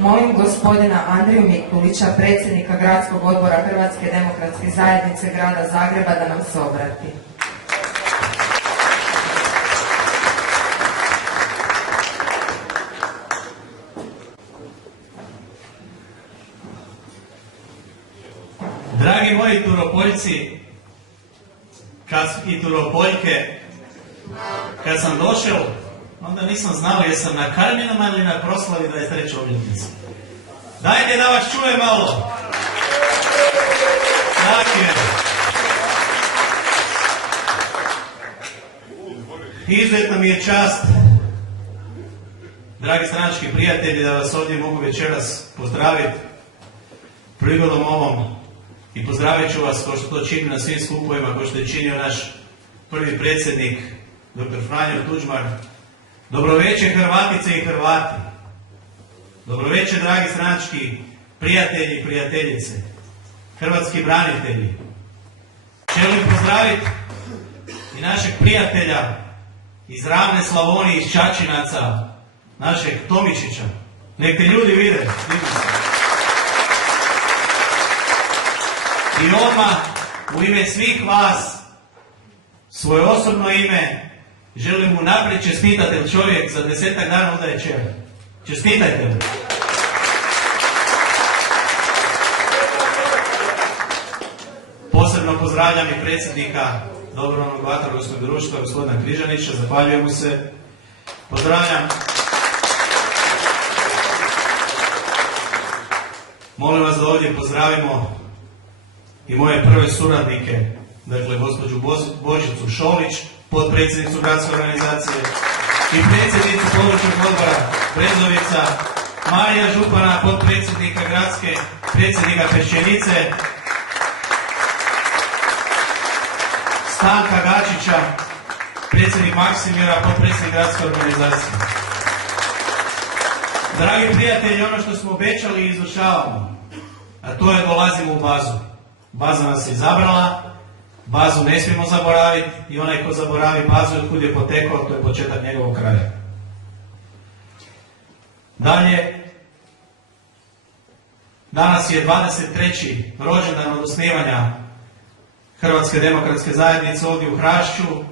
Molim gospodina Andriju Mikulića, predsjednika Gradskog odbora Hrvatske demokratske zajednice grada Zagreba, da nam se obrati. Dragi moji Turopoljci i Turopoljke, kad sam došao, onda nisam znao jesam na Karminama ili na proslavi 23. obljetnice. Dajte da vas čuje malo. Dakle, izuzetna mi je čast, dragi stranački prijatelji, da vas ovdje mogu večeras pozdraviti prigodom ovom. I pozdravit ću vas kao što to čini na svim skupovima, kao što je činio naš prvi predsjednik, dr. Franjo Tuđman. Dobroveče Hrvatice i Hrvati. Dobroveče dragi stranački prijatelji i prijateljice, hrvatski branitelji. Želim pozdraviti i našeg prijatelja iz ravne Slavonije, iz Čačinaca, našeg Tomičića. Nek te ljudi vide. I odmah u ime svih vas, svoje osobno ime, želim mu naprijed čestitati, jer čovjek za 10 dana udaje čer. Čestitajte mu. Posebno pozdravljam i predsjednika Dobrovoljnog vatrogasnog društva, gospodina Križanića, zahvaljujem mu se. Pozdravljam. Molim vas da ovdje pozdravimo i moje prve suradnike, dakle gospođu Božicu Šolić, potpredsjednicu gradske organizacije, i predsjednicu područnog odbora Brezovica, Marija Župana, potpredsjednika gradske, predsjednika Pešćenice, Stanka Gačića, predsjednik Maksimira, potpredsjednik gradske organizacije. Dragi prijatelji, ono što smo obećali i izvršavamo, a to je dolazimo u bazu. Baza nas je izabrala, bazu ne smijemo zaboraviti i onaj ko zaboravi bazu od kud je potekao, to je početak njegovog kraja. Dalje, danas je 23. rođendan od osnivanja Hrvatske demokratske zajednice ovdje u Hrašću,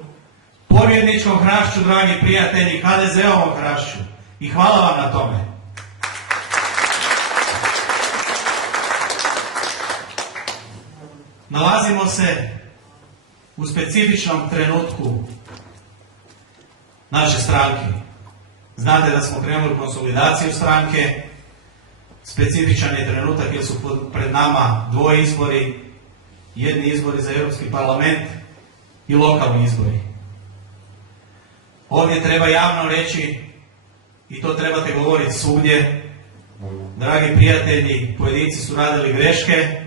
pobjedničkom Hrašću, dragi prijatelji, HDZ-ovom Hrašću, i hvala vam na tome. Nalazimo se u specifičnom trenutku naše stranke. Znate da smo krenuli konsolidaciju stranke. Specifičan je trenutak jer su pred nama dvoje izbori, jedni izbori za Europski parlament i lokalni izbori. Ovdje treba javno reći, i to trebate govoriti svugdje, dragi prijatelji, pojedinci su radili greške,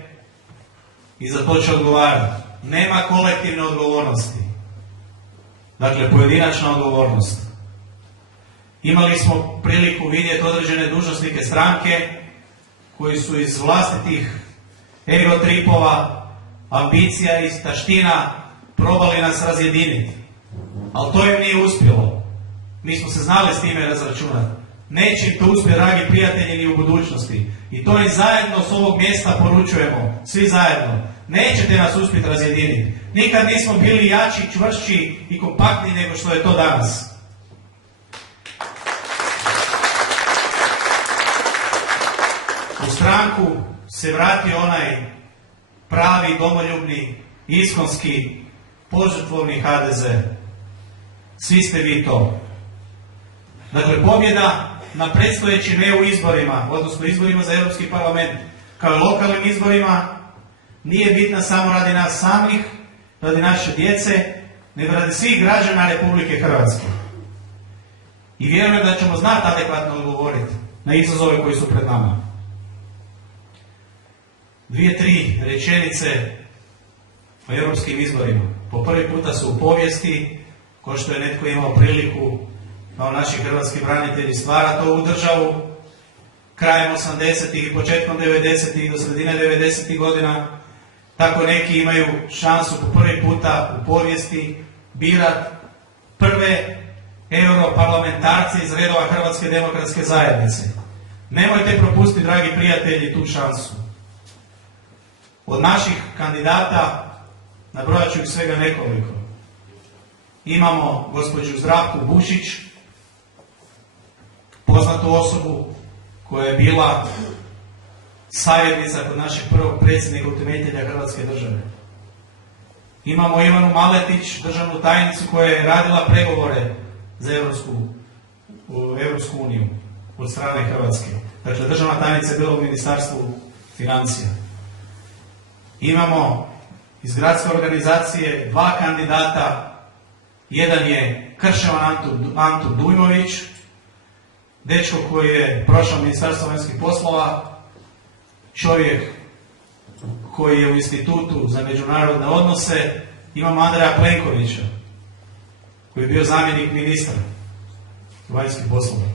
i za to će odgovarati. Nema kolektivne odgovornosti. Dakle, pojedinačna odgovornost. Imali smo priliku vidjeti određene dužnosnike stranke koji su iz vlastitih ego tripova, ambicija i taština probali nas razjediniti. Ali to im nije uspjelo. Mi smo se znali s time razračunati. Neće im to uspjeti, dragi prijatelji, ni u budućnosti. I to im zajedno s ovog mjesta poručujemo, svi zajedno. Nećete nas uspjeti razjediniti. Nikad nismo bili jači, čvršći i kompaktniji nego što je to danas. U stranku se vratio onaj pravi, domoljubni, iskonski, požrtvovni HDZ. Svi ste vi to. Dakle, pobjeda na predstojećim EU izborima, odnosno izborima za Europski parlament, kao i lokalnim izborima, nije bitna samo radi nas samih, radi naše djece, nego radi svih građana Republike Hrvatske. I vjerujem da ćemo znati adekvatno odgovoriti na izazove koji su pred nama. 2-3 rečenice o europskim izborima. Po prvi puta su u povijesti, ko što je netko imao priliku kao naši hrvatski branitelji stvarati ovu državu, krajem 80-ih i početkom 90-ih do sredine 90-ih godina, tako neki imaju šansu po prvi puta u povijesti birati prve europarlamentarce iz redova Hrvatske demokratske zajednice. Nemojte propustiti, dragi prijatelji, tu šansu. Od naših kandidata, nabrojat ću ih svega nekoliko. Imamo gospođu Zdravku Bušić, poznatu osobu koja je bila savjetnica kod našeg prvog predsjednika utemeljitelja Hrvatske države. Imamo Ivanu Maletić, državnu tajnicu koja je radila pregovore za Europsku uniju od strane Hrvatske. Dakle, državna tajnica je bila u Ministarstvu financija. Imamo iz gradske organizacije 2 kandidata. Jedan je Krševan Antun Dujmović, dečko koji je prošao Ministarstvo vanjskih poslova, čovjek koji je u Institutu za međunarodne odnose. Imamo Andreja Plenkovića, koji je bio zamjenik ministra vanjskih poslova.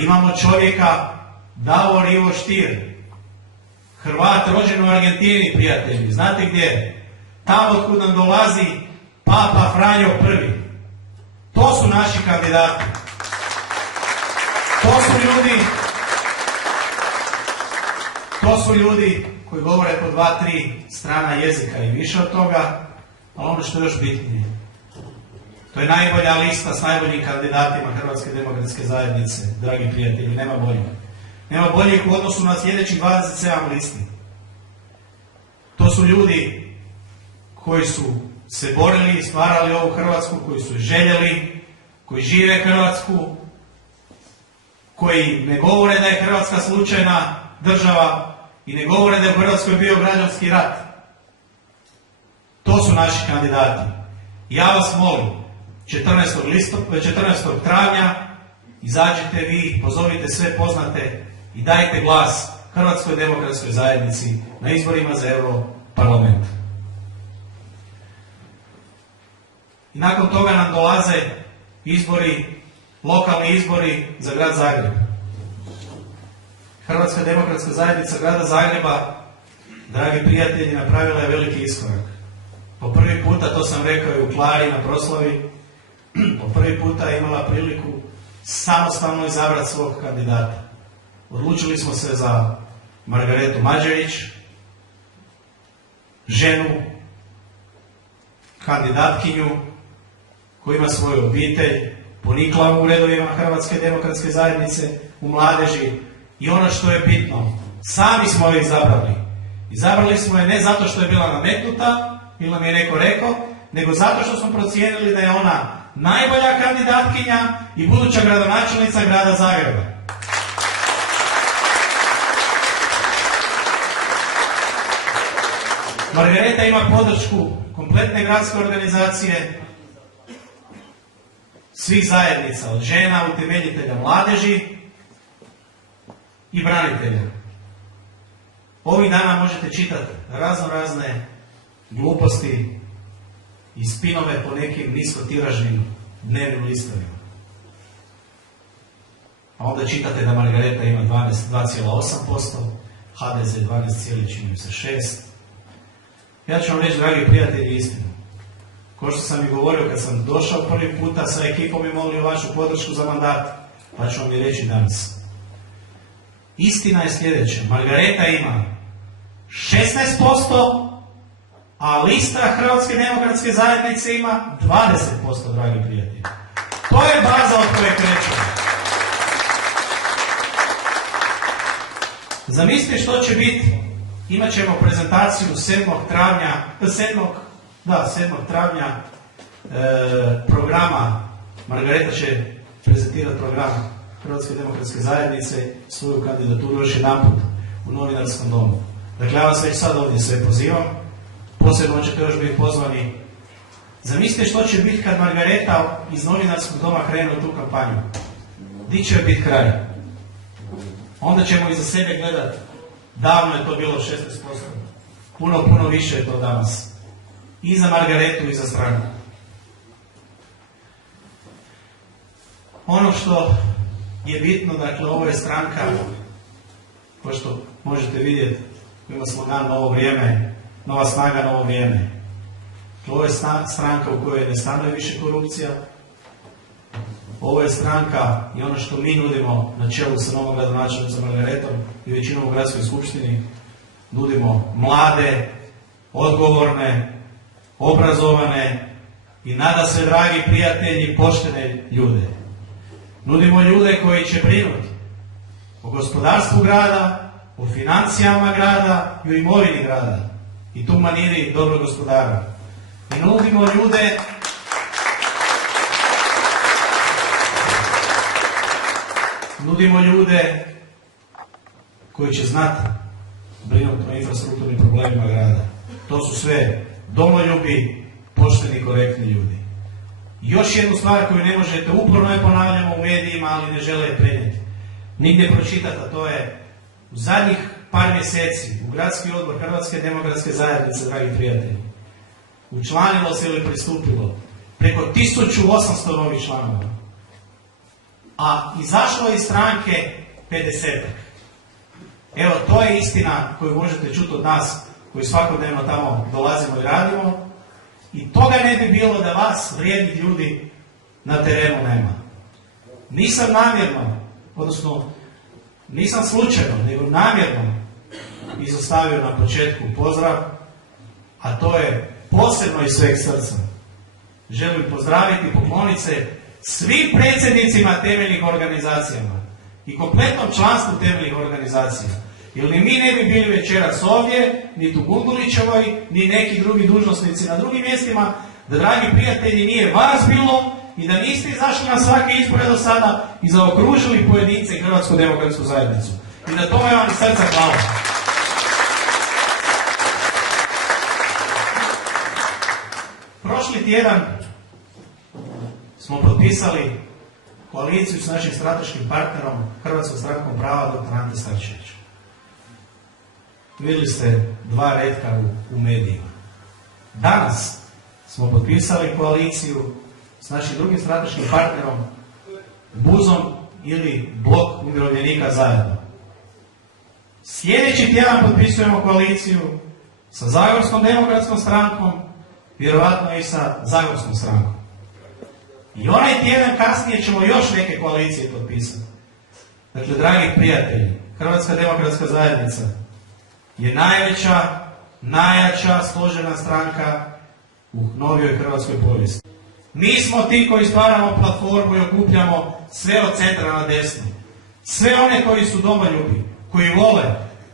Imamo čovjeka Davor Ivo Stier, Hrvat rođen u Argentini, prijatelji. Znate gdje? Tamo otkud nam dolazi Papa Franjo I. To su naši kandidati. To su ljudi koji govore po 2-3 strana jezika i više od toga, ali ono što je još bitnije. To je najbolja lista s najboljim kandidatima Hrvatske demokratske zajednice, dragi prijatelji, nema boljih. Nema boljih u odnosu na sljedećih 27 listi. To su ljudi koji su se borili i stvarali ovu Hrvatsku, koji su željeli, koji žive Hrvatsku, koji ne govore da je Hrvatska slučajna država i ne govore da je u Hrvatskoj bio građanski rat. To su naši kandidati. Ja vas molim, 14. travnja izađite vi, pozovite sve poznate i dajte glas Hrvatskoj demokratskoj zajednici na izborima za Europarlament. I nakon toga nam dolaze lokalni izbori za grad Zagreb. Hrvatska demokratska zajednica grada Zagreba, dragi prijatelji, napravila je veliki iskorak. Po prvi puta, to sam rekao i u Klari na proslavi, po prvi puta je imala priliku samostalno izabrati svog kandidata. Odlučili smo se za Margaretu Mađerić, ženu, kandidatkinju koja ima svoju obitelj, ponikla u redovima Hrvatske demokratske zajednice, u mladeži. I ono što je bitno, sami smo je izabrali. Izabrali smo je ne zato što je bila nametnuta, ili nam je neko rekao, nego zato što smo procijenili da je ona najbolja kandidatkinja i buduća gradonačelnica grada Zagreba. Margareta ima podršku kompletne gradske organizacije, svih zajednica, od žena, utemeljitelja mladeži i branitelja. Ovih dana možete čitati razne gluposti i spinove po nekim niskotiražnim dnevnim listovima. A onda čitate da Margareta ima 2,8%, HDZ 12,6%. Ja ću vam reći, dragi prijatelji, istinu. Ko što sam i govorio kad sam došao prvi puta sa ekipom i molio vašu podršku za mandat, pa ću vam i reći danas. Istina je sljedeća. Margareta ima 16%, a lista Hrvatske demokratske zajednice ima 20%, dragi prijatelji. To je baza od koje krećemo. Zamislite što će biti. Imat ćemo prezentaciju 7. travnja programa. Margareta će prezentirati program Hrvatske demokratske zajednice, svoju kandidaturu još jedanput u novinarskom domu. Dakle, ja vas već sad ovdje sve pozivam, posebno ćete još biti pozvani. Zamislite što će biti kad Margareta iz novinarskog doma krene u tu kampanju. Di će biti kraj? Onda ćemo iza sebe gledati. Davno je to bilo 16%. Puno više je to danas. I za Margaretu i za stranku. Ono što je bitno, dakle, ovo je stranka, kao što možete vidjeti, ima smo na novo vrijeme, nova snaga, novo vrijeme. Ovo je stranka u kojoj ne stanuje više korupcija. ovo je stranka i ono što mi nudimo na čelu sa novom gradonačelnicom Margaretom i većinom u gradskoj skupštini, nudimo mlade, odgovorne, obrazovane i nadasve, dragi prijatelji, poštene ljude. Nudimo ljude koji će brinuti o gospodarstvu grada, o financijama grada i o imovini grada. I tu maniri dobrog gospodara. I nudimo ljude koji će znati brinuti o infrastrukturnim problemima grada. To su sve domoljubi, pošteni i korektni ljudi. I još jednu stvar koju ne možete, uporno je ponavljamo u medijima, ali ne žele je prenijeti, nigdje pročitati, a to je u zadnjih par mjeseci u Gradski odbor Hrvatske demokratske zajednice, dragi prijatelji, učlanilo se ili pristupilo preko 1800 novih članova, a izašlo iz stranke 50. Evo, to je istina koju možete čuti od nas koji svakodnevno tamo dolazimo i radimo, i toga ne bi bilo da vas, vrijednih ljudi, na terenu nema. Nisam namjerno, odnosno nisam slučajno, nego namjerno izostavio na početku pozdrav, a to je posebno iz sveg srca. Želim pozdraviti i pokloniti se svim predsjednicima temeljnih organizacijama i kompletnom članstvu temeljnih organizacija. Jer ni mi ne bi bili večeras ovdje, ni tu Gundulićevoj, ni neki drugi dužnosnici na drugim mjestima, da, dragi prijatelji, nije vas bilo i da niste izašli na svake izbore do sada i zaokružili pojedince i Hrvatsku demokratsku zajednicu. I na tome vam iz srca hvala. Prošli tjedan smo potpisali koaliciju s našim strateškim partnerom, Hrvatskom strankom prava, dr. Ante Starčević. Vidjeli ste dva retka u medijima. Danas smo potpisali koaliciju s našim drugim strateškim partnerom, Buzom ili Blok umirovljenika zajedno. Sljedeći tjedan potpisujemo koaliciju sa Zagorskom demokratskom strankom, vjerovatno i sa Zagorskom strankom. I onaj tjedan kasnije ćemo još neke koalicije potpisati. Dakle, dragi prijatelji, Hrvatska demokratska zajednica je najveća, najjača, složena stranka u novijoj hrvatskoj povijesti. Mi smo ti koji stvaramo platformu i okupljamo sve od centra na desno. Sve one koji su domoljubi, koji vole,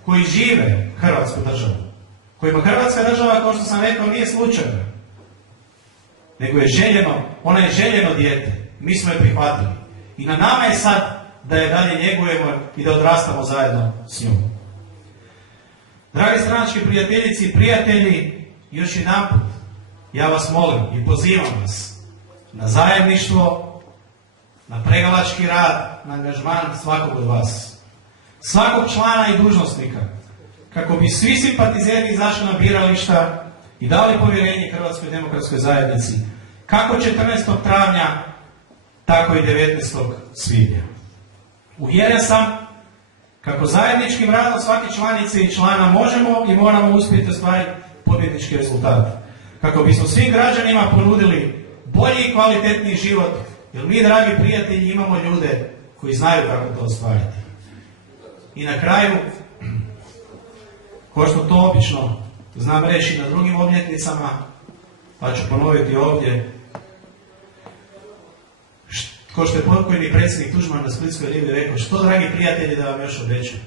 koji žive Hrvatsku državu. Kojima Hrvatska država, kao što sam rekao, nije slučajna, nego je željeno, ona je željeno dijete. Mi smo je prihvatili. I na nama je sad da je dalje njegujemo i da odrastamo zajedno s njom. Dragi stranački prijateljici i prijatelji, još jedanput, ja vas molim i pozivam vas na zajedništvo, na pregalački rad, na angažman svakog od vas. Svakog člana i dužnosnika, kako bi svi simpatizeri izašli na birališta i dali povjerenje Hrvatskoj demokratskoj zajednici, kako 14. travnja, tako i 19. svibnja. Uvjeren sam kako zajedničkim radom svake članice i člana možemo i moramo uspjeti ostvariti pobjednički rezultat. Kako bismo svim građanima ponudili bolji i kvalitetniji život, jer mi, dragi prijatelji, imamo ljude koji znaju kako to ostvariti. I na kraju, kao što to obično znam reći na drugim obljetnicama, pa ću ponoviti ovdje, kao što je pokojni predsjednik Tuđman na Splitskoj rivi rekao, što, dragi prijatelji, da vam još obećam?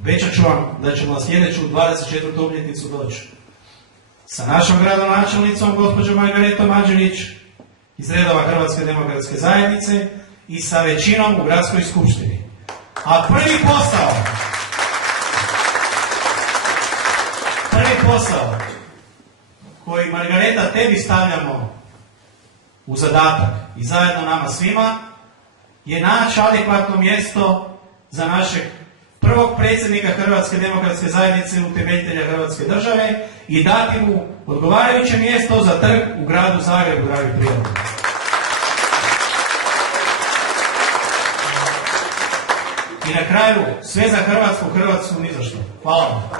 Obećat ću vam da ćemo na sljedeću 24. obljetnicu doći sa našom gradonačelnicom, gospođom Margaretom Mađerić, iz redova Hrvatske demokratske zajednice i sa većinom u gradskoj skupštini. A prvi posao koji, Margareta, tebi stavljamo u zadatak i zajedno nama svima, je naći adekvatno mjesto za našeg prvog predsjednika Hrvatske demokratske zajednice, utemeljitelja Hrvatske države, i dati mu odgovarajuće mjesto za trg u gradu Zagrebu, dragi prijatelji. I na kraju, sve za Hrvatsku, Hrvatsku ni za što. Hvala vam.